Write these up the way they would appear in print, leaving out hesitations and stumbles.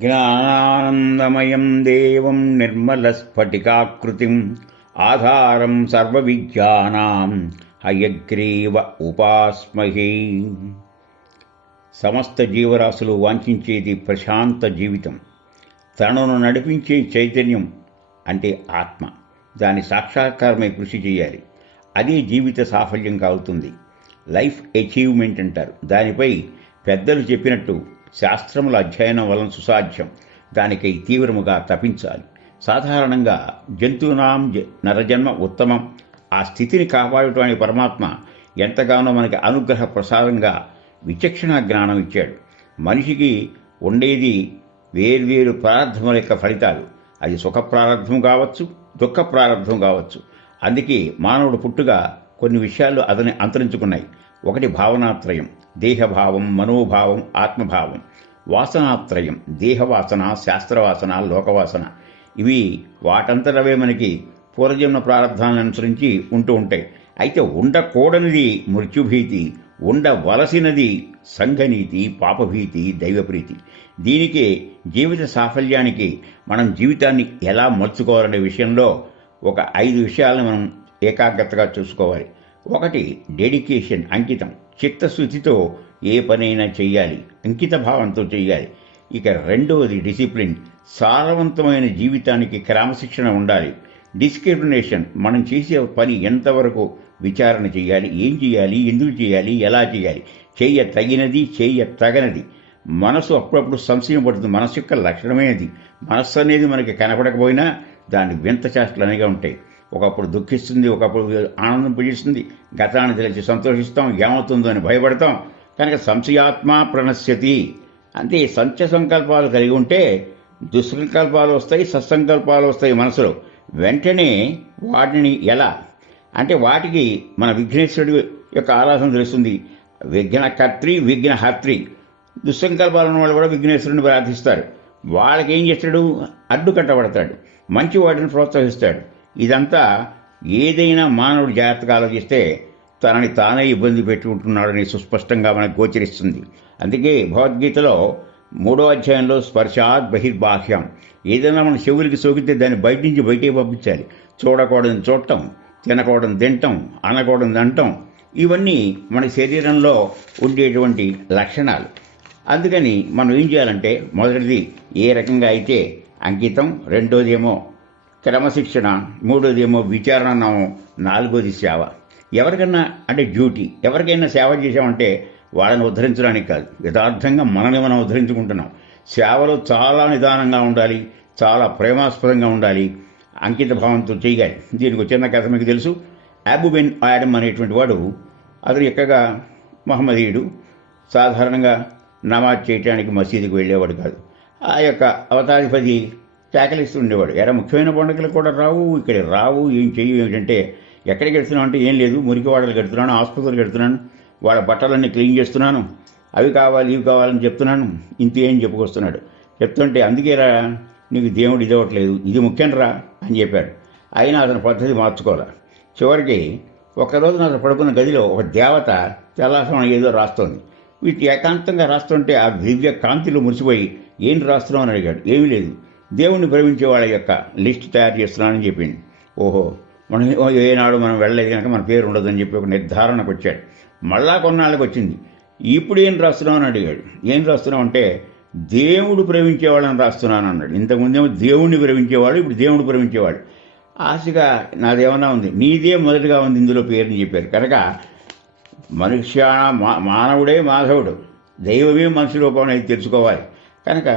జ్ఞానానందమయం దేవం నిర్మలస్ఫటికాకృతిం ఆధారం సర్వవిద్యానాం హయగ్రీవ ఉపాస్మహే. సమస్త జీవరాశులు వాంఛించేది ప్రశాంత జీవితం. తనను నడిపించే చైతన్యం అంటే ఆత్మ. దాని సాక్షాత్కారమై కృషి చేయాలి. అది జీవిత సాఫల్యం కావుతుంది. లైఫ్ అచీవ్మెంట్ అంటారు. దానిపై పెద్దలు చెప్పినట్టు శాస్త్రముల అధ్యయనం వలన సుసాధ్యం. దానికై తీవ్రముగా తపించాలి. సాధారణంగా జంతువునాం నరజన్మ ఉత్తమం. ఆ స్థితిని కాపాడటానికి పరమాత్మ ఎంతగానో మనకి అనుగ్రహ ప్రసాదంగా విచక్షణ జ్ఞానం ఇచ్చాడు. మనిషికి ఉండేది వేర్వేరు ప్రారంధముల యొక్క ఫలితాలు. అది సుఖ ప్రారంధం కావచ్చు, దుఃఖ ప్రారంధం కావచ్చు. అందుకే మానవుడు పుట్టుగా కొన్ని విషయాలు అతని అంతరించుకున్నాయి. ఒకటి భావనాత్రయం, దేహభావం, మనోభావం, ఆత్మభావం. వాసనాత్రయం, దేహవాసన, శాస్త్రవాసన, లోకవాసన. ఇవి వాటంతటవే మనకి పూర్వజన్మ ప్రారంధాలను అనుసరించి ఉంటూ ఉంటాయి. అయితే ఉండకూడనిది మృత్యుభీతి, ఉండవలసినది సంఘనీతి, పాపభీతి, దైవప్రీతి. దీనికే జీవిత సాఫల్యానికి మనం జీవితాన్ని ఎలా మలుచుకోవాలనే విషయంలో ఒక 5 విషయాలను మనం ఏకాగ్రతగా చూసుకోవాలి. ఒకటి డెడికేషన్, అంకితం. చిత్తశుద్ధితో ఏ పనైనా చెయ్యాలి, అంకిత భావంతో చెయ్యాలి. ఇక రెండవది డిసిప్లిన్. సారవంతమైన జీవితానికి క్రమశిక్షణ ఉండాలి. డిస్క్రిమినేషన్, మనం చేసే పని ఎంతవరకు విచారణ చేయాలి, ఏం చేయాలి, ఎందుకు చేయాలి, ఎలా చేయాలి, చెయ్య తగినది, చెయ్య తగనది. మనసు అప్పుడప్పుడు సంశయం పడుతుంది. మనసు యొక్క లక్షణమే అది. మనస్సు అనేది మనకి కనపడకపోయినా దాని వింత చేష్టలు అనేగా ఉంటాయి. ఒకప్పుడు దుఃఖిస్తుంది, ఒకప్పుడు ఆనందం పుజిస్తుంది. గతాన్ని తెలిసి సంతోషిస్తాం, ఏమవుతుందో అని భయపడతాం. కనుక సంశయాత్మ ప్రణశ్యతి. అంటే సంచ సంకల్పాలు కలిగి ఉంటే దుస్సంకల్పాలు వస్తాయి, సత్సంకల్పాలు వస్తాయి మనసులో. వెంటనే వాటిని ఎలా అంటే వాటికి మన విఘ్నేశ్వరుడి యొక్క ఆరాధన తెలుస్తుంది. విఘ్నకర్త్రి, విఘ్నహర్త్రి. దుస్సంకల్పాలు ఉన్న వాళ్ళు కూడా విఘ్నేశ్వరుని ప్రార్థిస్తారు. వాళ్ళకి ఏం చేస్తాడు? అడ్డుకట్టబడతాడు. మంచి వాటిని ప్రోత్సహిస్తాడు. ఇదంతా ఏదైనా మానవుడు జాగ్రత్తగా ఆలోచిస్తే తనని తానే ఇబ్బంది పెట్టుకుంటున్నాడని సుస్పష్టంగా మనకు గోచరిస్తుంది. అందుకే భగవద్గీతలో 3వ అధ్యాయంలో స్పర్శాత్ బహిర్బాహ్యం. ఏదైనా మన చెవులకి సోకితే దాన్ని బయట నుంచి బయటే పంపించాలి. చూడకూడదని చూడటం, తినకూడదని తినటం, అనకూడదని అంటం, ఇవన్నీ మన శరీరంలో ఉండేటువంటి లక్షణాలు. అందుకని మనం ఏం చేయాలంటే మొదటిది ఏ రకంగా అయితే అంకితం, రెండోదేమో క్రమశిక్షణ, మూడోదేమో విచారణము, నాలుగోది సేవ. ఎవరికన్నా అంటే డ్యూటీ. ఎవరికైనా సేవ చేసామంటే వాళ్ళని ఉద్ధరించడానికి కాదు, యథార్థంగా మనల్ని మనం ఉద్ధరించుకుంటున్నాం. సేవలో చాలా నిదానంగా ఉండాలి, చాలా ప్రేమాస్పదంగా ఉండాలి, అంకిత భావంతో చేయాలి. దీనికి చిన్న కథ మీకు తెలుసు. అబూ బిన్ ఆడమ్ అనేటువంటి వాడు అతను ఎక్కగా మహమ్మదీయుడు. సాధారణంగా నమాజ్ చేయడానికి మసీదుకు వెళ్ళేవాడు కాదు. ఆ యొక్క అవతాధిపతి కేకలిస్తూ ఉండేవాడు. ఎరా ముఖ్యమైన పండుగలు కూడా రావు, ఇక్కడ రావు, ఏం చెయ్యి ఏమిటంటే, ఎక్కడికి వెళ్తున్నావు అంటే ఏం లేదు, మురికివాడలు కడుతున్నాను, ఆసుపత్రులు కడుతున్నాను, వాళ్ళ బట్టలన్నీ క్లీన్ చేస్తున్నాను, అవి కావాలి ఇవి కావాలని చెప్తున్నాను, ఇంకేం చెప్పుకొస్తున్నాడు. చెప్తుంటే అందుకేరా నీకు దేవుడు ఇదవట్లేదు, ఇది ముఖ్యం రా అని చెప్పాడు. అయినా అతని పద్ధతి మార్చుకోవాలి. చివరికి ఒకరోజు అతను పడుకున్న గదిలో ఒక దేవత తెల్లాసం ఏదో రాస్తోంది. వీటి ఏకాంతంగా రాస్తుంటే ఆ దివ్య కాంతిలో మురిసిపోయి ఏం రాస్తున్నావు అని అడిగాడు. ఏమీ లేదు, దేవుణ్ణి ప్రేమించే వాళ్ళ యొక్క లిస్ట్ తయారు చేస్తున్నానని చెప్పింది. ఓహో, మనం ఏనాడు మనం వెళ్ళలేదు కనుక మన పేరు ఉండదని చెప్పి ఒక నిర్ధారణకు వచ్చాడు. మళ్ళా కొన్నాళ్ళకి వచ్చింది. ఇప్పుడు ఏం రాస్తున్నావు అని అడిగాడు. ఏం రాస్తున్నావు అంటే దేవుడు ప్రేమించేవాళ్ళని రాస్తున్నాను అన్నాడు. ఇంతకుముందేమో దేవుణ్ణి ప్రేమించేవాడు, ఇప్పుడు దేవుడు ప్రేమించేవాడు. ఆశగా నాదేమన్నా ఉంది, నీదే మొదటిగా ఉంది ఇందులో పేరుని చెప్పారు. కనుక మనుష్య మానవుడే మాధవుడు, దైవమే మనిషి రూపం అనేది తెలుసుకోవాలి. కనుక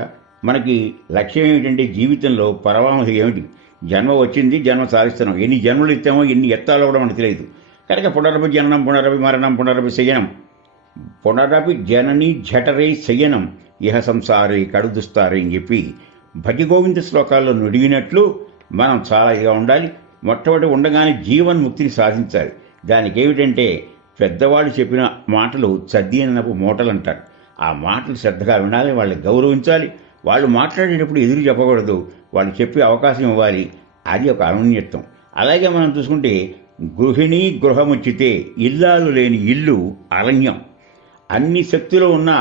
మనకి లక్ష్యం ఏమిటంటే జీవితంలో పరమావధి ఏమిటి? జన్మ వచ్చింది, జన్మ సాధిస్తున్నాం. ఎన్ని జన్మలు ఇస్తామో ఎన్ని ఎత్తాలో కూడా మనకు తెలియదు. కనుక పునరపి జననం, పునరపి మరణం, పునరపి శయనం, పునరపి జనని జఠరై శయనం, ఇహ సంసారి కడుదుస్తారు అని చెప్పి భజగోవింద శ్లోకాల్లో నుడిగినట్లు మనం చాలా ఇదిగా ఉండాలి. మొట్టమొదటి ఉండగానే జీవన్ముక్తిని సాధించాలి. దానికి ఏమిటంటే పెద్దవాళ్ళు చెప్పిన మాటలు చద్దీనపు మూటలు అంటారు. ఆ మాటలు శ్రద్ధగా వినాలి, వాళ్ళని గౌరవించాలి. వాళ్ళు మాట్లాడేటప్పుడు ఎదురు చెప్పకూడదు, వాళ్ళు చెప్పే అవకాశం ఇవ్వాలి. అది ఒక అనన్యత్వం. అలాగే మనం చూసుకుంటే గృహిణి గృహముచ్చితే, ఇల్లాలు లేని ఇల్లు అరణ్యం. అన్ని శక్తులు ఉన్నా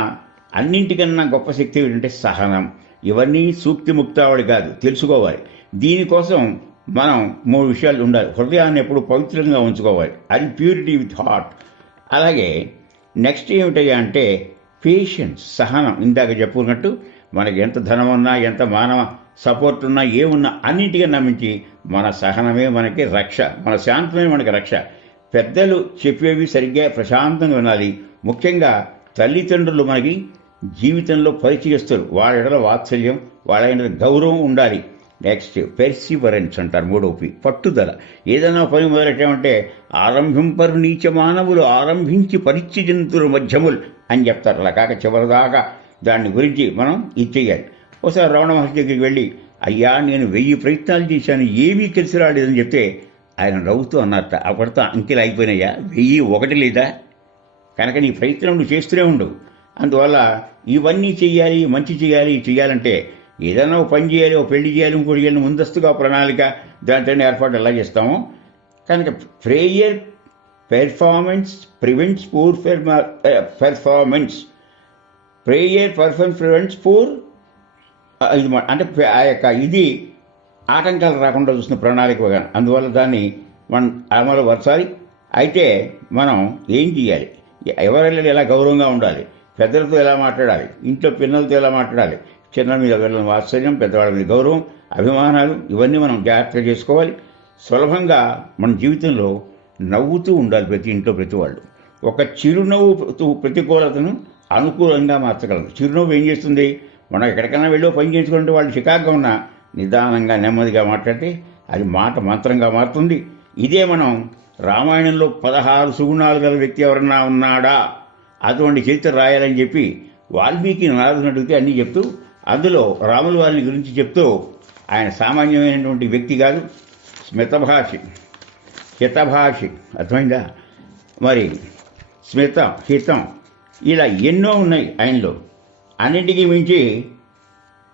అన్నింటికన్నా గొప్ప శక్తి ఏంటంటే సహనం. ఇవన్నీ సూక్తి ముక్తావళి కాదు, తెలుసుకోవాలి. దీనికోసం మనం 3 విషయాలు ఉండాలి. హృదయాన్ని ఎప్పుడు పవిత్రంగా ఉంచుకోవాలి, అది ప్యూరిటీ విత్ హార్ట్. అలాగే నెక్స్ట్ ఏమిటయ్యా అంటే పేషెన్స్, సహనం. ఇందాక చెప్పుకున్నట్టు మనకి ఎంత ధనం ఉన్నా, ఎంత మానవ సపోర్ట్ ఉన్నా, ఏమున్నా అన్నింటిగా నమ్మించి మన సహనమే మనకి రక్ష, మన శాంతమే మనకి రక్ష. పెద్దలు చెప్పేవి సరిగ్గా ప్రశాంతంగా వినాలి. ముఖ్యంగా తల్లిదండ్రులు మనకి జీవితంలో పరిచయస్తులు, వాళ్ళ ఎడల వాత్సల్యం, వాళ్ళ గౌరవం ఉండాలి. నెక్స్ట్ పెర్సివరెన్స్ అంటారు, 3వ పట్టుదల. ఏదైనా పని మొదలెట్టామంటే ఆరంభింపరు నీచ మానవులు ఆరంభించి పరిత్యజింతురు మధ్యములు అని చెప్తారు. అలా కాక చివరిదాకా దాని గురించి మనం ఇచ్చేయాలి. ఒకసారి రమణ మహర్షి దగ్గరికి వెళ్ళి, అయ్యా నేను 1000 ప్రయత్నాలు చేశాను, ఏమీ కలిసి రాలేదని చెప్తే ఆయన నవ్వుతూ అన్నట్ట, అప్పటితో అంకెలు అయిపోయినాయా, 1001 లేదా, కనుక నీ ప్రయత్నం నువ్వు చేస్తూనే ఉండవు. అందువల్ల ఇవన్నీ చెయ్యాలి, మంచి చేయాలంటే ఏదైనా ఒక పని చేయాలి, ఒక పెళ్లి చేయాలి, ఇంకోటి చేయాలి, ముందస్తుగా ప్రణాళిక, దాంతో ఏర్పాటు ఎలా చేస్తామో కనుక prayer performance prevents poor performance. Prayer performance prevents poor, ఇది అంటే ఆ యొక్క ఇది ఆటంకాలు రాకుండా చూసిన ప్రణాళిక. అందువల్ల దాన్ని మనం అమలు పరచాలి. అయితే మనం ఏం చేయాలి, ఎవరైనా ఎలా గౌరవంగా ఉండాలి, పెద్దలతో ఎలా మాట్లాడాలి, ఇంట్లో పిల్లలతో ఎలా మాట్లాడాలి, చిన్న మీద వెళ్ళిన వాత్సల్యం, పెద్దవాళ్ళ మీద గౌరవం, అభిమానాలు, ఇవన్నీ మనం జాగ్రత్తగా చేసుకోవాలి. సులభంగా మన జీవితంలో నవ్వుతూ ఉండాలి ప్రతి ఇంట్లో ప్రతి వాళ్ళు. ఒక చిరునవ్వు ప్రతికూలతను అనుకూలంగా మార్చగలదు. చిరునవ్వు ఏం చేస్తుంది, మనం ఎక్కడికైనా వెళ్ళో పని చేసుకుంటే వాళ్ళు చికాకుగా ఉన్నా నిదానంగా నెమ్మదిగా మాట్లాడితే అది మాట మంత్రంగా మారుతుంది. ఇదే మనం రామాయణంలో 16 సుగుణాలు గల వ్యక్తి ఎవరన్నా ఉన్నాడా, అటువంటి చరిత్ర రాయాలని చెప్పి వాల్మీకి నారదుని అడిగితే అన్నీ చెప్తూ, అందులో రాముల వారిని గురించి చెప్తూ ఆయన సామాన్యమైనటువంటి వ్యక్తి కాదు, స్మితభాషి, హితభాషి, అర్థమైందా, మరి స్మితం, హితం, ఇలా ఎన్నో ఉన్నాయి ఆయనలో. అన్నింటికీ మించి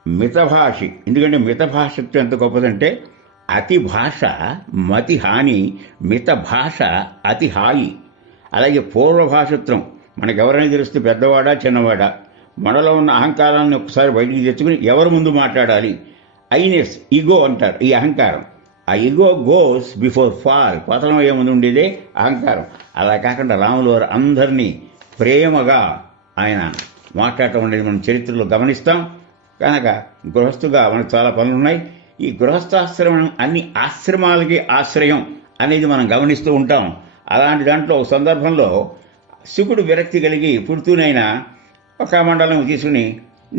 మితభాషి. ఎందుకంటే మితభాషత్వం ఎంత గొప్పదంటే అతి భాష మతి హాని, మిత భాష అతి హాయి. అలాగే పూర్వభాషత్వం, మనకెవరైనా తెలిస్తే పెద్దవాడా చిన్నవాడా, మనలో ఉన్న అహంకారాన్ని ఒకసారి బయటికి తెచ్చుకుని ఎవరి ముందు మాట్లాడాలి. ఐనెస్, ఈగో అంటారు, ఈ అహంకారం. ఆ ఈగో గోస్ బిఫోర్ ఫాల్, పతనం అయ్యే ముందు ఉండేదే అహంకారం. అలా కాకుండా రాములు వారు అందరినీ ప్రేమగా ఆయన మాట్లాడటం అనేది మనం చరిత్రలో గమనిస్తాం. కనుక గృహస్థుగా మనకు చాలా పనులు ఉన్నాయి. ఈ గృహస్థాశ్రమం అన్ని ఆశ్రమాలకి ఆశ్రయం అనేది మనం గమనిస్తూ ఉంటాం. అలాంటి దాంట్లో ఒక సందర్భంలో శుకుడు విరక్తి కలిగి పుడుతూనైనా ఒక మండలం తీసుకుని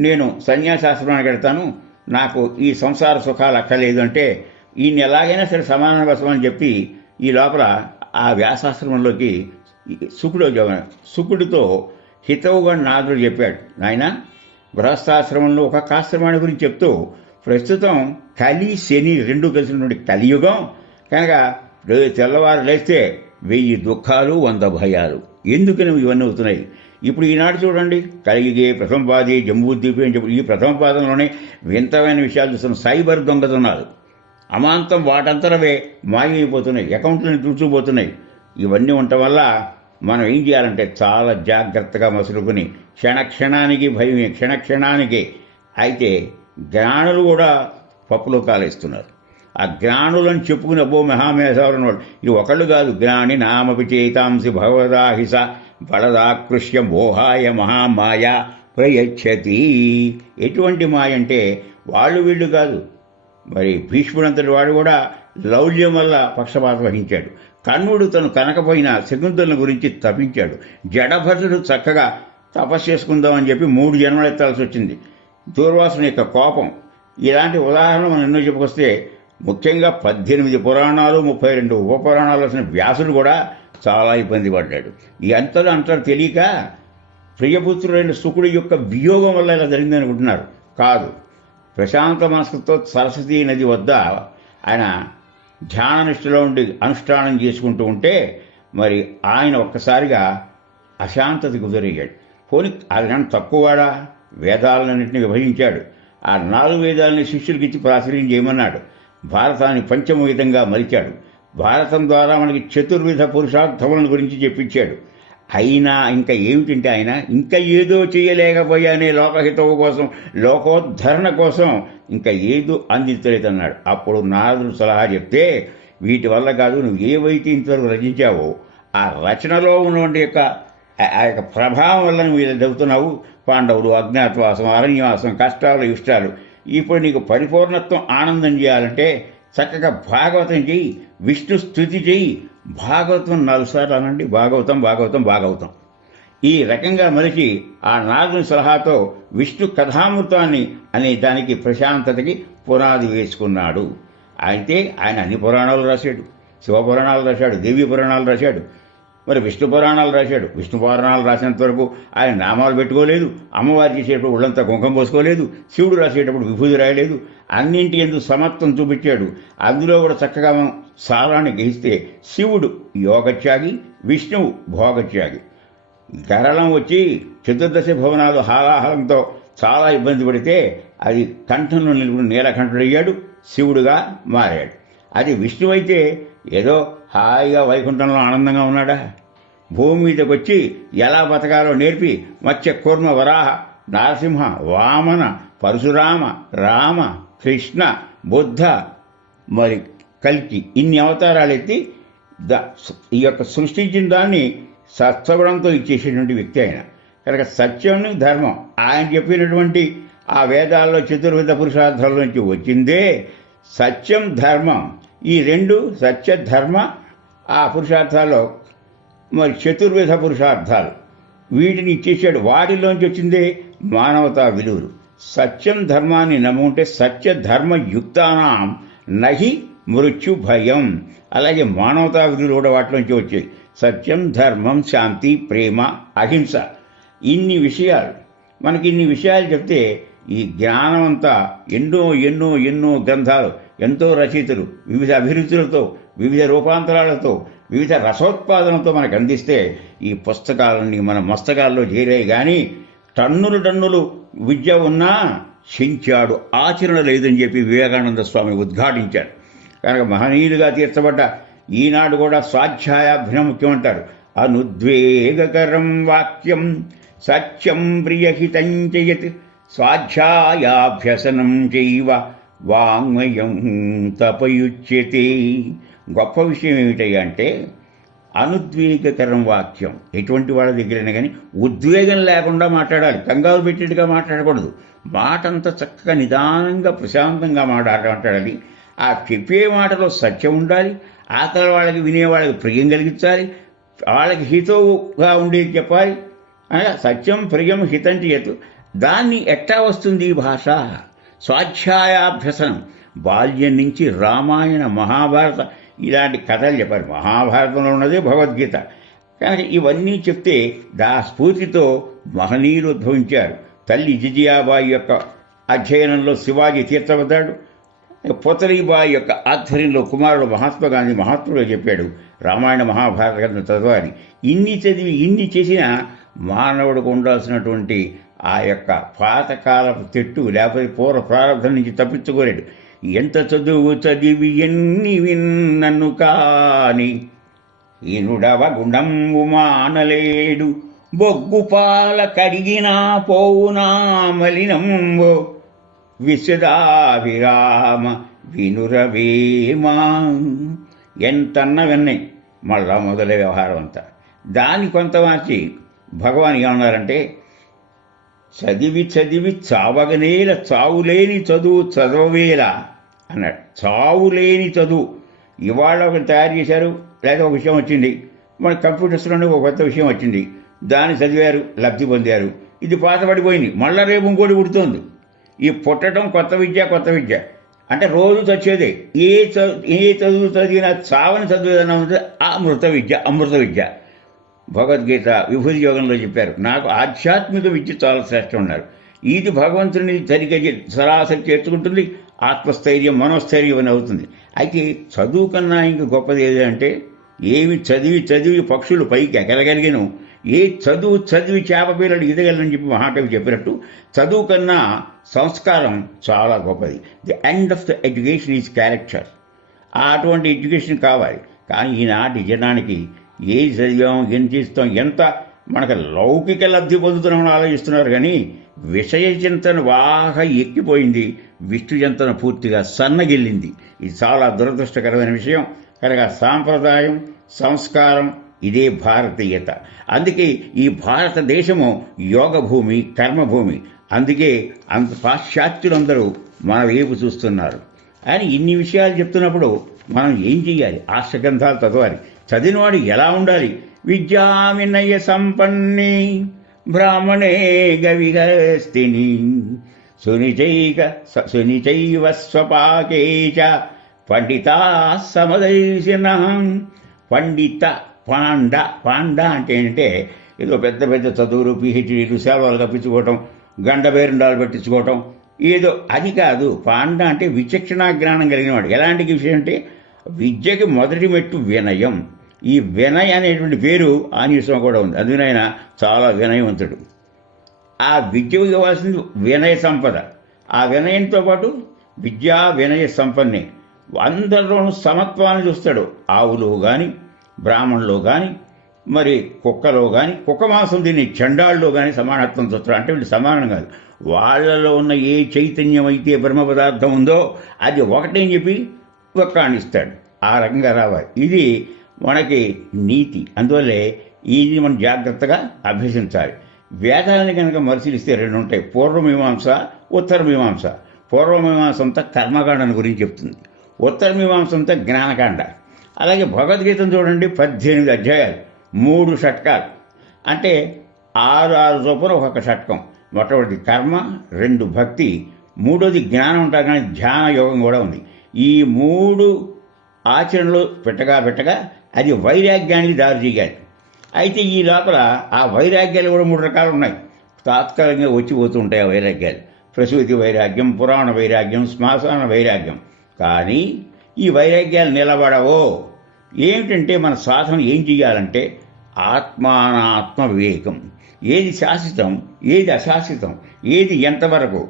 నేను సన్యాసాశ్రమానికి వెళ్తాను, నాకు ఈ సంసార సుఖాలు అక్కర్లేదు అంటే ఈయన ఎలాగైనా సరే సమాన వసమని చెప్పి ఈ లోపల ఆ వ్యాసాశ్రమంలోకి శుకుడితో హితవుగా నారదుడు చెప్పాడు. ఆయన గృహస్థాశ్రమంలో ఒక ఆశ్రమాన్ని గురించి చెప్తూ, ప్రస్తుతం కలి శని 2 కలిసినటువంటి కలియుగం కనుక తెల్లవారు లేస్తే 1000 దుఃఖాలు 100 భయాలు. ఎందుకని ఇవన్నీ అవుతున్నాయి? ఇప్పుడు ఈనాడు చూడండి, కలిగే ప్రథమపాది జంబూద్వీపి అని చెప్పి ఈ ప్రథమ పాదంలోనే వింతమైన విషయాలు చూస్తున్నాం. సైబర్ దొంగతనాలు అమాంతం వాటంతరవే మాయమైపోతున్నాయి, అకౌంట్లను తుడుచుకుపోతున్నాయి. ఇవన్నీ ఉండటం వల్ల మనం ఏం చేయాలంటే చాలా జాగ్రత్తగా మసులుకుని క్షణక్షణానికి భయమే, క్షణక్షణానికి. అయితే జ్ఞానులు కూడా పప్పులో కాలేస్తున్నారు. ఆ జ్ఞానులను చెప్పుకుని అబ్బో మహామేధావులను వాళ్ళు, ఇది ఒకళ్ళు కాదు, జ్ఞాని నామపి చేతాంసి భగవదాహిస బలదాకృష్య మోహాయ మహామాయ ప్రయచ్చతి. ఎటువంటి మాయ అంటే వాళ్ళు వీళ్ళు కాదు. మరి భీష్ముడంతటి వాడు కూడా లౌల్యం వల్ల పక్షపాతం వహించాడు. కర్ణుడు తను కనకపోయినా శకుంతలను గురించి తప్పించాడు. జడభటుడు చక్కగా తపస్సు చేసుకుందామని చెప్పి 3 జన్మలు ఎత్తాల్సి వచ్చింది. దూర్వాసుని యొక్క కోపం. ఇలాంటి ఉదాహరణలు మనం ఎన్నో చెప్పుకొస్తే ముఖ్యంగా 18 పురాణాలు 32 ఉపపురాణాలు వచ్చిన వ్యాసుడు కూడా చాలా ఇబ్బంది పడ్డాడు. ఈ అంతలో అంటారు తెలియక ప్రియపుత్రుడైన శుకుడి యొక్క వియోగం వల్ల ఇలా జరిగింది అనుకుంటున్నారు. కాదు, ప్రశాంత మనస్సుతో సరస్వతీ నది వద్ద ఆయన ధ్యాననిష్టలో ఉండి అనుష్ఠానం చేసుకుంటూ ఉంటే మరి ఆయన ఒక్కసారిగా అశాంతతకు గురయ్యాడు. పోనీ ఆయన తక్కువవాడా, వేదాలన్నింటినీ విభజించాడు. ఆ 4 వేదాలని శిష్యులకి ఇచ్చి ప్రాచుర్యం చేయమన్నాడు. భారతాన్ని పంచమవిధంగా మలిచాడు. భారతం ద్వారా మనకి 4 పురుషార్థములను గురించి చెప్పించాడు. అయినా ఇంకా ఏమిటంటే ఆయన ఇంకా ఏదో చేయలేకపోయానే లోకహితవు కోసం, లోకోద్ధరణ కోసం ఇంకా ఏదో అందించలేదన్నాడు. అప్పుడు నారదుడు సలహా చెప్తే, వీటి వల్ల కాదు, నువ్వు ఏవైతే ఇంతవరకు రచించావో ఆ రచనలో ఉన్నటువంటి ఆ యొక్క ప్రభావం వల్ల నువ్వు ఇలా చెబుతున్నావు. పాండవులు, అజ్ఞాతవాసం, అరణ్యవాసం, కష్టాలు, ఇష్టాలు. ఇప్పుడు నీకు పరిపూర్ణత్వం, ఆనందం చేయాలంటే చక్కగా భాగవతం చెయ్యి, విష్ణు స్తుతి చెయ్యి. భాగవతం 4 సార్లు అనండి, భాగవతం భాగవతం భాగవతం. ఈ రకంగా మనిషి ఆ నారదుని సలహాతో విష్ణు కథామృతాన్ని అనే దానికి ప్రశాంతతకి పునాది వేసుకున్నాడు. అయితే ఆయన అన్ని పురాణాలు రాశాడు. శివపురాణాలు రాశాడు, దేవీ పురాణాలు రాశాడు, మరి విష్ణు పురాణాలు రాశాడు. విష్ణు పురాణాలు రాసినంత వరకు ఆయన నామాలు పెట్టుకోలేదు. అమ్మవారు చేసేటప్పుడు ఒళ్ళంతా కుంకం పోసుకోలేదు. శివుడు రాసేటప్పుడు విభూతి రాయలేదు. అన్నింటి ఎందుకు సమత్వం చూపించాడు. అందులో కూడా చక్కగా మనం సారాన్ని గ్రహిస్తే శివుడు యోగత్యాగి, విష్ణువు భోగత్యాగి. గరళం వచ్చి చతుర్దశ భవనాలు హాలాహలంతో చాలా ఇబ్బంది పడితే అది కంఠంలో నిలుపుడు నీలకంఠుడయ్యాడు, శివుడుగా మారాడు. అది విష్ణువు అయితే ఏదో హాయిగా వైకుంఠంలో ఆనందంగా ఉన్నాడా? భూమి మీదకి వచ్చి ఎలా బతకాలో నేర్పి మత్స్య కూర్మ వరాహ నరసింహ వామన పరశురామ రామ కృష్ణ బుద్ధ మరి కల్కి ఇన్ని అవతారాలు ఎత్తి ఈ యొక్క సృష్టించిన దాన్ని సత్వగుణంతో ఇచ్చేసేటువంటి వ్యక్తి ఆయన. కనుక సత్యం ధర్మం ఆయన చెప్పినటువంటి ఆ వేదాల్లో చతుర్విధ పురుషార్థాల నుంచి వచ్చిందే సత్యం ధర్మం. ఈ రెండు సత్య ధర్మ ఆ పురుషార్థాల్లో మరి చతుర్విధ పురుషార్థాలు వీటిని ఇచ్చేసాడు. వాటిలోంచి వచ్చిందే మానవతా విలువలు. సత్యం ధర్మాన్ని నమ్ముకుంటే సత్య ధర్మ యుక్తానాం నహి మృత్యు భయం. అలాగే మానవతా విలువలు కూడా వాటిలోంచి వచ్చాయి. సత్యం ధర్మం శాంతి ప్రేమ అహింస. ఇన్ని విషయాలు మనకి ఇన్ని విషయాలు చెప్తే ఈ జ్ఞానం అంతా ఎన్నో ఎన్నో ఎన్నో గ్రంథాలు, ఎంతో రచయితలు వివిధ అభిరుచులతో, వివిధ రూపాంతరాలతో, వివిధ రసోత్పాదనతో మనకు అందిస్తే ఈ పుస్తకాలన్నీ మన మస్తకాల్లో చేరాయి. కానీ టన్నులు విద్య ఉన్నా చించాడు ఆచరణ లేదని చెప్పి వివేకానంద స్వామి ఉద్ఘాటించాడు. కనుక మహనీయులుగా తీర్చబడ్డ ఈనాడు కూడా స్వాధ్యాయాభ్యాసం ముఖ్యం అంటారు. అనుద్వేగకరం వాక్యం సత్యం ప్రియహితం చేయత్ స్వాధ్యాయాభ్యసనం చైవ వాంగ్మయం తపయుచ్యతే. గొప్ప విషయం ఏమిటయ్యా అంటే అనుద్వేగకరం వాక్యం. ఎటువంటి వాళ్ళ దగ్గరైనా కానీ ఉద్వేగం లేకుండా మాట్లాడాలి, కంగారు పెట్టినట్టుగా మాట్లాడకూడదు. మాటంతా చక్కగా నిదానంగా ప్రశాంతంగా మాట్లాడాలి. ఆ చెప్పే మాటలో సత్యం ఉండాలి. ఆకలి వాళ్ళకి వినేవాళ్ళకి ప్రియం కలిగించాలి, వాళ్ళకి హితవుగా ఉండేది చెప్పాలి. అనగా సత్యం ప్రియం హితం చేయతు. దాన్ని ఎట్టా వస్తుంది ఈ భాష? స్వాధ్యాయాభ్యసనం. బాల్యం నుంచి రామాయణ మహాభారత ఇలాంటి కథలు చెప్పారు. మహాభారతంలో ఉన్నదే భగవద్గీత. కనుక ఇవన్నీ చెప్తే దా స్ఫూర్తితో మహనీయులు ఉద్భవించారు. తల్లి జిజియాబాయి యొక్క అధ్యయనంలో శివాజీ తీర్చబడ్డాడు. పొతలీబాయి యొక్క ఆధ్వర్యంలో కుమారుడు మహాత్మా గాంధీ మహాత్ముడుగా చెప్పాడు రామాయణ మహాభారత కథను చదవాలి. ఇన్ని చదివి ఇన్ని చేసిన మానవుడికి ఉండాల్సినటువంటి ఆ యొక్క పాతకాలపు తెట్టు లేకపోతే పూర్వ ప్రారంభం నుంచి తప్పించుకోలేడు. ఎంత చదువు చదివి ఎన్ని విన్నను కాని ఈనుడవ గుండంబు మానలేడు, బొగ్గుపాల కడిగినా పోవునా మలినంబో విశదాభిరామ వినురవేమా. ఎంతన్న విన్నాయి మళ్ళా మొదలే వ్యవహారం అంతా. దాన్ని కొంత మార్చి భగవాన్ ఏమన్నారంటే చదివి చదివి చావగనేల చావులేని చదువు చదవేల అన్నాడు. చావులేని చదువు. ఇవాళ ఒకటి తయారు చేశారు, లేదా ఒక విషయం వచ్చింది, మన కంప్యూటర్స్లోనే ఒక కొత్త విషయం వచ్చింది, దాన్ని చదివారు, లబ్ధి పొందారు. ఇది పాతపడిపోయింది, మళ్ళా రేపు ఇంకోటి పుడుతోంది. ఈ పుట్టడం కొత్త విద్య అంటే రోజు చచ్చేదే. ఏ చదువు చదివినా చావని చదువుదన్నా ఉంటుంది అమృత విద్య. భగవద్గీత విభూతి యోగంలో చెప్పారు, నాకు ఆధ్యాత్మిక విద్య చాలా శ్రేష్టం ఉన్నారు. ఇది భగవంతుని సరిగ్గా సరాసరి చేర్చుకుంటుంది, ఆత్మస్థైర్యం మనోస్థైర్యం అని అవుతుంది. అయితే చదువు కన్నా ఇంక గొప్పది ఏదంటే ఏమి చదివి పక్షులు పైకి ఎగలగలిగాను, ఏ చదివి చేప పిల్లలు ఎదగలని చెప్పి మహాకవి చెప్పినట్టు చదువు కన్నా సంస్కారం చాలా గొప్పది. The end of the education is character. అటువంటి ఎడ్యుకేషన్ కావాలి. కానీ ఈనాటి జనానికి ఏది చదివాం, ఎంత ఇస్తాం, ఎంత మనకు లౌకిక లబ్ధి పొందుతున్నామని ఆలోచిస్తున్నారు కానీ విషయ చింతన బాగా ఎక్కిపోయింది, విష్ణు చింతన పూర్తిగా సన్నగిల్లింది. ఇది చాలా దురదృష్టకరమైన విషయం. కనుక సాంప్రదాయం, సంస్కారం ఇదే భారతీయత. అందుకే ఈ భారతదేశము యోగ భూమి, కర్మభూమి. అందుకే పాశ్చాత్యులందరూ మన వైపు చూస్తున్నారు. అని ఇన్ని విషయాలు చెప్తున్నప్పుడు మనం ఏం చెయ్యాలి? ఆర్షగ్రంథాలు చదవాలి. చదివినవాడు ఎలా ఉండాలి? విద్యా వినయ సంపన్నే బ్రాహ్మణే గవిగస్తిని సునిచైవ స్వపాకే చ పండితా సమదర్శిన. పండిత పాండ అంటే ఏంటంటే ఏదో పెద్ద పెద్ద చదువులు, పిహెచ్డీలు, సేవలు కప్పించుకోవటం, గండ బేరుండాలు పెట్టించుకోవటం, ఏదో అది కాదు. పాండ అంటే విచక్షణ జ్ఞానం కలిగినవాడు. ఎలాంటి విషయం అంటే విద్యకి మొదటి మెట్టు వినయం. ఈ వినయ్ అనేటువంటి పేరు ఆంజనేయ కూడా ఉంది. అందుకని ఆయన చాలా వినయవంతుడు. ఆ విద్యకు ఇవ్వాల్సింది వినయ సంపద. ఆ వినయంతో పాటు విద్యా వినయ సంపన్నే. అందరిలోనూ సమత్వాన్ని చూస్తాడు. ఆవులో కానీ, బ్రాహ్మణులో కానీ, మరి కుక్కలో కానీ, కుక్క మాంసం తిని చండాళ్ళలో కానీ సమానత్వం చూస్తాడు. అంటే వీళ్ళు సమానం కాదు. వాళ్ళలో ఉన్న ఏ చైతన్యం అయితే బ్రహ్మ పదార్థం ఉందో అది ఒకటేని చెప్పి ఒక్కాణిస్తాడు. ఆ రకంగా రావాలి. ఇది మనకి నీతి. అందువల్లే ఇది మనం జాగ్రత్తగా అభ్యసించాలి. వేదాలని కనుక పరిశీలిస్తే రెండు ఉంటాయి: పూర్వమీమాంస, ఉత్తర మీమాంస. పూర్వమీమాంస అంతా కర్మకాండను గురించి చెప్తుంది, ఉత్తర మీమాంస అంతా జ్ఞానకాండ. అలాగే భగవద్గీతను చూడండి, 18 అధ్యాయాలు, 3 షట్కాలు. అంటే 6 చొప్పున ఒక్కొక్క షట్కం. మొట్టమొదటి కర్మ, 2 భక్తి, 3వది జ్ఞానం ఉంటారు. కానీ ధ్యాన యోగం కూడా ఉంది. ఈ 3 ఆచరణలో పెట్టగా అది వైరాగ్యానికి దారి చేయాలి. అయితే ఈ లోపల ఆ వైరాగ్యాలు కూడా 3 రకాలు ఉన్నాయి. తాత్కాలికంగా వచ్చిపోతూ ఉంటాయి ఆ వైరాగ్యాలు. ప్రసూతి వైరాగ్యం, పురాణ వైరాగ్యం, శ్మశాన వైరాగ్యం. కానీ ఈ వైరాగ్యాలు నిలబడవో. ఏమిటంటే మన సాధన ఏం చేయాలంటే ఆత్మానాత్మ వివేకం. ఏది శాశ్వతం, ఏది అశాశ్వతం, ఏది ఎంతవరకు,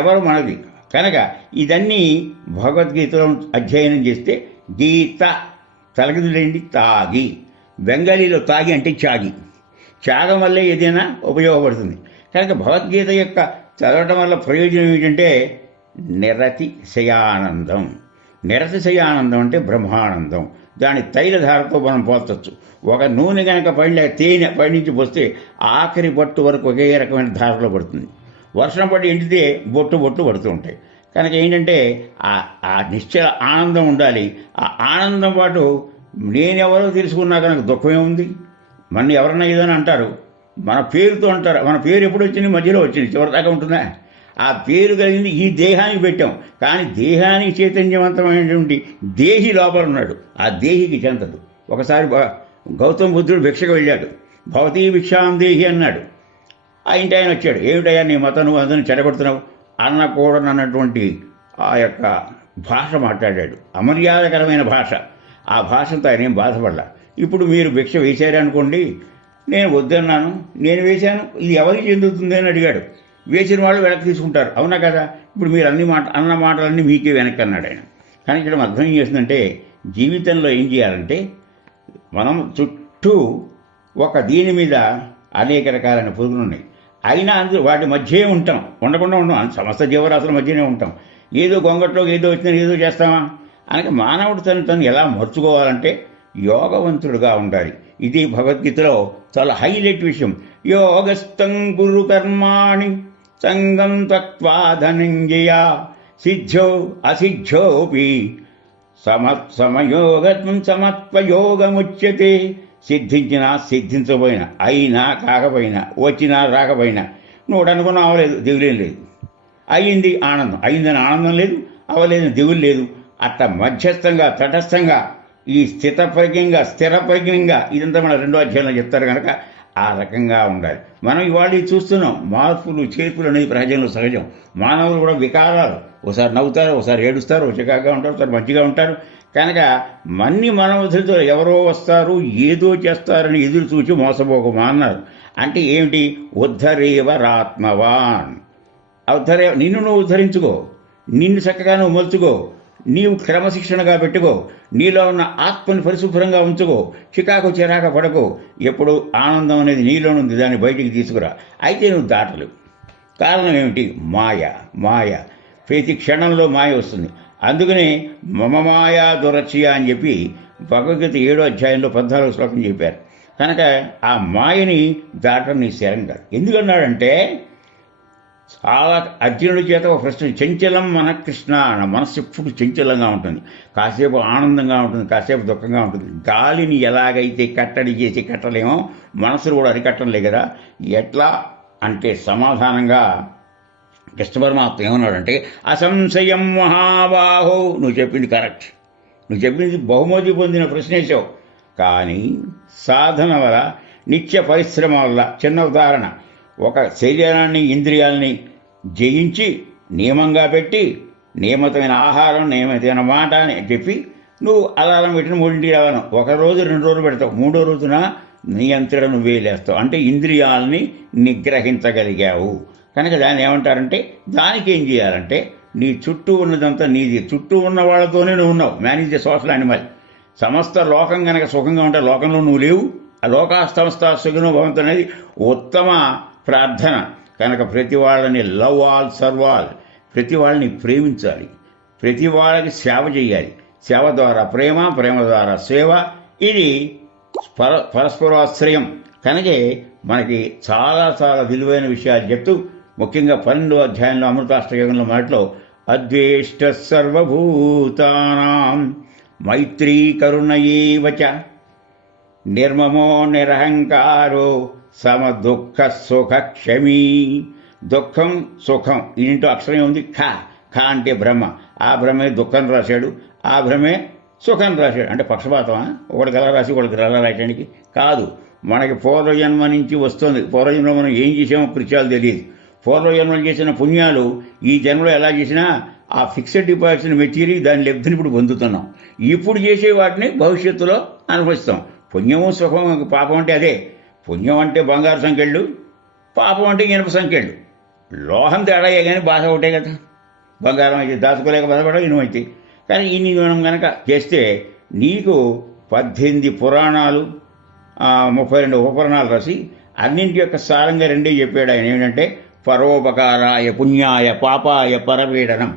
ఎవరు మనది. కనుక ఇదన్నీ భగవద్గీతలో అధ్యయనం చేస్తే గీత తలకిందులేండి తాగి. బెంగాలీలో తాగి అంటే చాగి. త్యాగం వల్లే ఏదైనా ఉపయోగపడుతుంది. కనుక భగవద్గీత యొక్క చదవటం వల్ల ప్రయోజనం ఏమిటంటే నిరతిశయానందం. నిరతిశయానందం అంటే బ్రహ్మానందం. దాని తైలధారతో మనం పోల్చొచ్చు. ఒక నూనె కనుక తేనె పైనుంచి పోస్తే ఆఖరి బొట్టు వరకు ఒకే రకమైన ధారలో పడుతుంది. వర్షం పడి ఎండితే బొట్టు పడుతూ ఉంటాయి. కనుక ఏంటంటే ఆ నిశ్చల ఆనందం ఉండాలి. ఆ ఆనందం పాటు నేనెవరో తెలుసుకున్నా కనుక దుఃఖమే ఉంది. మన ఎవరన్నా ఏదైనా అంటారు, మన పేరుతో అంటారు. మన పేరు ఎప్పుడు వచ్చింది? మధ్యలో వచ్చింది, చివరిదాకా ఉంటుందా? ఆ పేరు కలిగింది ఈ దేహానికి పెట్టాం. కానీ దేహానికి చైతన్యవంతమైనటువంటి దేహి లోపల ఉన్నాడు. ఆ దేహికి చెందదు. ఒకసారి గౌతమ బుద్ధుడు భిక్షకు వెళ్ళాడు. భవతీ భిక్షాం దేహి అన్నాడు. ఆ ఇంటి ఆయన వచ్చాడు. ఏమిటయ్యా నీ మతం, నువ్వు అందరిని చెడగొడుతున్నావు అన్నకూడనన్నటువంటి ఆ యొక్క భాష మాట్లాడాడు. అమర్యాదకరమైన భాష. ఆ భాషతో ఆయన ఏం బాధపడలా. ఇప్పుడు మీరు భిక్ష వేశారనుకోండి, నేను వద్దన్నాను, నేను వేశాను, ఇది ఎవరికి చెందుతుంది అని అడిగాడు. వేసిన వాళ్ళు వెనక్కి తీసుకుంటారు, అవునా కదా? ఇప్పుడు మీరు అన్న మాటలన్నీ మీకే వెనక్కి అన్నాడు ఆయన. కానీ ఇక్కడ అర్థం ఏం చేస్తుందంటే జీవితంలో ఏం చేయాలంటే మనం చుట్టూ ఒక దీని మీద అనేక రకాలైన పురుగులు ఉన్నాయి. అయినా అందులో వాటి మధ్యే ఉంటాం, ఉండకుండా ఉంటాం. సమస్త జీవరాశుల మధ్యనే ఉంటాం. ఏదో గొంగట్లో ఏదో వచ్చినా ఏదో చేస్తామా అనక మానవుడు తను ఎలా మర్చుకోవాలంటే యోగవంతుడుగా ఉండాలి. ఇది భగవద్గీతలో చాలా హైలైట్ విషయం. యోగస్థం గురు కర్మాణి సంగం త్వక్త్వా ధనంజయ సిద్ధో అసిద్ధోపి సమయోగత్వం సమత్వయోగముచ్యతే. సిద్ధించినా సిద్ధించబోయినా, అయినా కాకపోయినా, వచ్చినా రాకపోయినా, నువ్వు అనుకున్నా అవలేదు, దిగులేం లేదు. అయ్యింది ఆనందం, అయిందని ఆనందం లేదు, అవలేదని దిగులు లేదు. అట్లా మధ్యస్థంగా తటస్థంగా ఈ స్థిర ప్రజ్ఞంగా ఇదంతా మన 2వ అధ్యాయంలో చెప్తారు కనుక ఆ రకంగా ఉండాలి. మనం ఇవాళ చూస్తున్నాం, మార్పులు చేర్పులు అనేది ప్రజల్లో సహజం. మానవులు కూడా వికారాలు, ఒకసారి నవ్వుతారు, ఒకసారి ఏడుస్తారు, చికాగా ఉంటారు, ఒకసారి మంచిగా ఉంటారు. కనుక మనవధులతో ఎవరో వస్తారు, ఏదో చేస్తారని ఎదురు చూచి మోసపోకమా అన్నారు. అంటే ఏమిటి? ఉద్ధరేవరాత్మవాన్. నిన్ను నువ్వు ఉద్ధరించుకో, నిన్ను చక్కగా నువ్వు మలుచుకో. నీవు క్రమశిక్షణగా పెట్టుకో, నీలో ఉన్న ఆత్మని పరిశుభ్రంగా ఉంచుకో, చికాకు చిరాక పడకో, ఎప్పుడు ఆనందం అనేది నీలో ఉంది, దాన్ని బయటికి తీసుకురా. అయితే నువ్వు దాటలేవు. కారణం ఏమిటి? మాయ. మాయ ప్రతి క్షణంలో మాయ వస్తుంది. అందుకనే మమ మాయా దురచ్య అని చెప్పి భగవద్గీత 7వ అధ్యాయంలో 14వ శ్లోకం చెప్పారు. కనుక ఆ మాయని దాటం నీ శరం కాదు. ఎందుకన్నాడంటే చాలా అర్జునుడి చేత ఒక ప్రశ్న, చంచలం మన కృష్ణ. నా మనస్సు ఎప్పుడు చంచలంగా ఉంటుంది, కాసేపు ఆనందంగా ఉంటుంది, కాసేపు దుఃఖంగా ఉంటుంది. గాలిని ఎలాగైతే కట్టడి చేసి కట్టలేమో మనసును కూడా అరికట్టలే కదా. ఎట్లా అంటే సమాధానంగా కృష్ణ పరమాత్మ ఏమన్నాడంటే, అసంశయం మహాబాహో. నువ్వు చెప్పింది కరెక్ట్, నువ్వు చెప్పింది బహుమతి పొందిన ప్రశ్నేశావు. కానీ సాధన వల్ల, నిత్య పరిశ్రమ వల్ల, చిన్న ఉదాహరణ, ఒక శరీరాన్ని ఇంద్రియాలని జయించి నియమంగా పెట్టి, నియమితమైన ఆహారం, నియమితమైన మాట అని చెప్పి నువ్వు అలారం పెట్టిన 3ంటికి రావడం, 1 రోజు 2 రోజులు పెడతావు, 3వ రోజున నియంత్రణ నువ్వే లేస్తావు. అంటే ఇంద్రియాలని నిగ్రహించగలిగావు. కనుక దాన్ని ఏమంటారంటే, దానికి ఏం చేయాలంటే నీ చుట్టూ ఉన్నదంతా నీది, చుట్టూ ఉన్న వాళ్ళతోనే నువ్వు ఉన్నావు. Manage the social animal. సమస్త లోకం కనుక సుఖంగా ఉంటే లోకంలో నువ్వు లేవు. ఆ లోకాస్తమస్త సుఖినో భవంతు అనేది ఉత్తమ ప్రార్థన. కనుక ప్రతి వాళ్ళని లవ్ ఆల్ సర్వ్ ఆల్, ప్రతి వాళ్ళని ప్రేమించాలి, ప్రతి వాళ్ళకి సేవ చేయాలి. సేవ ద్వారా ప్రేమ, ప్రేమ ద్వారా సేవ. ఇది పరస్పరాశ్రయం. కనుకే మనకి చాలా చాలా విలువైన విషయాలు చెప్తూ, ముఖ్యంగా 12వ అధ్యాయంలో అమృతాష్టయోగంలో మొదట్లో అద్వేష్ట సర్వభూతానాం మైత్రీ కరుణయేవచ నిర్మమో నిరహంకారో సమ దుఃఖ సుఖ క్షమీ. దుఃఖం సుఖం ఇంటో అక్షరం ఉంది ఖ. ఖ అంటే బ్రహ్మ. ఆ బ్రహ్మే దుఃఖం రాశాడు, ఆ బ్రహ్మే సుఖం రాశాడు. అంటే పక్షపాతమా? ఒకడికి ఎలా రాసి ఒకడికి ఎలా రాయటానికి కాదు. మనకి పూర్వజన్మ నుంచి వస్తుంది. పూర్వజన్మలో మనం ఏం చేసామో కృత్యాలు తెలియదు. పూర్వజన్మలు చేసిన పుణ్యాలు ఈ జన్మలో ఎలా చేసినా ఆ ఫిక్స్డ్ డిపాజిట్ని మెటీరి దాని లబ్ధిని ఇప్పుడు పొందుతున్నాం. ఇప్పుడు చేసే వాటిని భవిష్యత్తులో అనుభవిస్తాం. పుణ్యము సుఖం. పాపం అంటే అదే. పుణ్యం అంటే బంగారు సంఖ్యలు, పాపం అంటే ఇనుప సంఖ్యలు. లోహం తేడాయే కానీ బాధ ఒకటే కదా. బంగారం అయితే దాచుకోలేక బాధపడవు, ఇనుమైతే. కానీ ఇన్ని మనం కనుక చేస్తే నీకు 18 పురాణాలు, 32 ఉపపురాణాలు రాసి అన్నింటి యొక్క సారంగా రెండే చెప్పాడు ఆయన. ఏంటంటే పరోపకారాయ పుణ్యాయ పాపాయ పరపీడనం.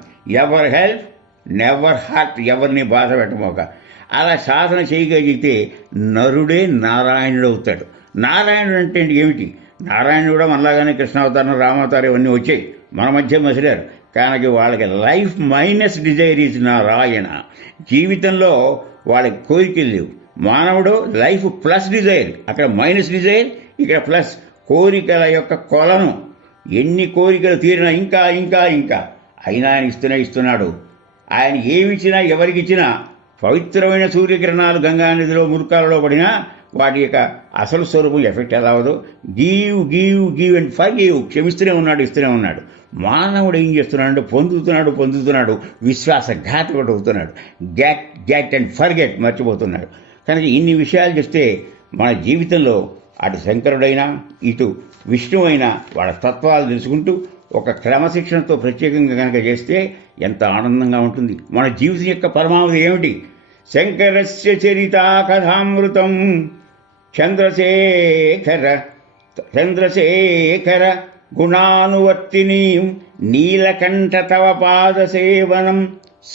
Ever help never hurt. ఎవరిని బాధ పెట్టమోక. అలా సాధన చేయగలిగితే నరుడే నారాయణుడు అవుతాడు. నారాయణుడు అంటే ఏమిటి? నారాయణుడు కూడా మనలాగానే కృష్ణావతారం, రామావతారం ఇవన్నీ వచ్చాయి, మన మధ్య మసిలారు. కానీ వాళ్ళకి life minus Dzire is Narayana. జీవితంలో వాళ్ళకి కోరికలు లేవు. మానవుడు లైఫ్ ప్లస్ డిజైర్. అక్కడ మైనస్ డిజైర్, ఇక్కడ ప్లస్. కోరికల యొక్క కొలను, ఎన్ని కోరికలు తీరినా ఇంకా ఇంకా ఇంకా అయినా ఆయన ఇస్తున్నాడు. ఆయన ఏమిచ్చినా ఎవరికిచ్చినా పవిత్రమైన సూర్యకిరణాలు గంగానదిలో మురుకాలలో పడినా వాటి యొక్క అసలు స్వరూపం ఎఫెక్ట్ ఎలా అవదో. Give give give and forgive. క్షమిస్తూనే ఉన్నాడు, ఇస్తూనే ఉన్నాడు. మానవుడు ఏం చేస్తున్నాడు? పొందుతున్నాడు, విశ్వాసఘాతకుడు అవుతున్నాడు. గెట్ అండ్ ఫర్ గెట్ మర్చిపోతున్నాడు. కనుక ఇన్ని విషయాలు చేస్తే మన జీవితంలో అటు శంకరుడైనా ఇటు విష్ణువు అయినా వాళ్ళ తత్వాలు తెలుసుకుంటూ ఒక క్రమశిక్షణతో ప్రత్యేకంగా కనుక చేస్తే ఎంత ఆనందంగా ఉంటుంది. మన జీవితం యొక్క పరమావధి ఏమిటి? శంకరస్య చరితా కథామృతం చంద్రశేఖర గుణానువర్తిని నీలకంఠ తవ పాద సేవనం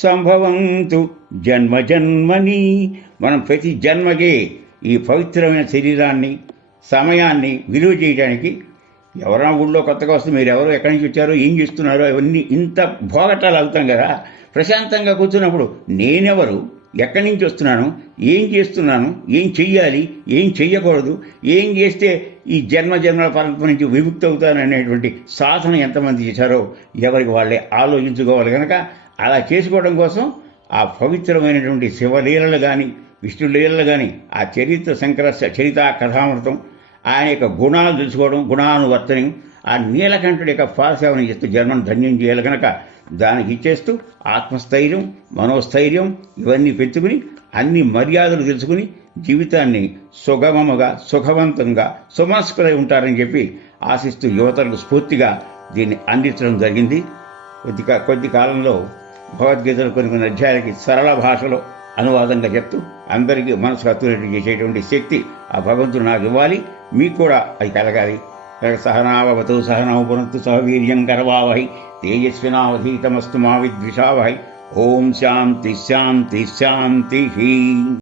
సంభవంతు జన్మ జన్మని. మనం ప్రతి జన్మకే ఈ పవిత్రమైన శరీరాన్ని, సమయాన్ని విలువ చేయడానికి ఎవరైనా ఊళ్ళో కొత్తగా వస్తే మీరు ఎవరు, ఎక్కడి నుంచి వచ్చారో, ఏం చేస్తున్నారో, అవన్నీ ఇంత భోగటాలు అవుతాం కదా. ప్రశాంతంగా కూర్చున్నప్పుడు నేనెవరు, ఎక్కడి నుంచి వస్తున్నాను, ఏం చేస్తున్నాను, ఏం చెయ్యాలి, ఏం చెయ్యకూడదు, ఏం చేస్తే ఈ జన్మల పరంపర నుంచి విముక్తి అవుతాననేటువంటి సాధన ఎంతమంది చేశారో ఎవరికి వాళ్ళే ఆలోచించుకోవాలి. కనుక అలా చేసుకోవడం కోసం ఆ పవిత్రమైనటువంటి శివలీలలు కానీ విష్ణులీలలు కానీ ఆ శంకర చరితా కథామృతం, ఆయన యొక్క గుణాలు తెలుసుకోవడం, గుణానువర్తనం, ఆ నీలకంఠుడి యొక్క పాదసేవన చేస్తూ జన్మను ధన్యం చేయాలి. కనుక దానికి ఇచ్చేస్తూ ఆత్మస్థైర్యం, మనోస్థైర్యం ఇవన్నీ పెంచుకుని అన్ని మర్యాదలు తెలుసుకుని జీవితాన్ని సుగమముగా, సుఖవంతంగా, సుమనస్కులై ఉంటారని చెప్పి ఆశిస్తూ యువతలకు స్ఫూర్తిగా దీన్ని అందించడం జరిగింది. కొద్ది కాలంలో భగవద్గీతలో కొన్ని అధ్యాయాలకి సరళ భాషలో అనువాదంగా చెప్తూ అందరికీ మనసు హత్తురేటు చేసేటువంటి శక్తి ఆ భగవంతుడు నాకు ఇవ్వాలి, మీకు కూడా అది కలగాలి. సహనావతు సహనౌ పునత్తు సహ వీర్యం కరవావహై తేజస్వినావధీతమస్తు మా విద్విషావహై. ఓం శాంతి శాంతి శాంతి.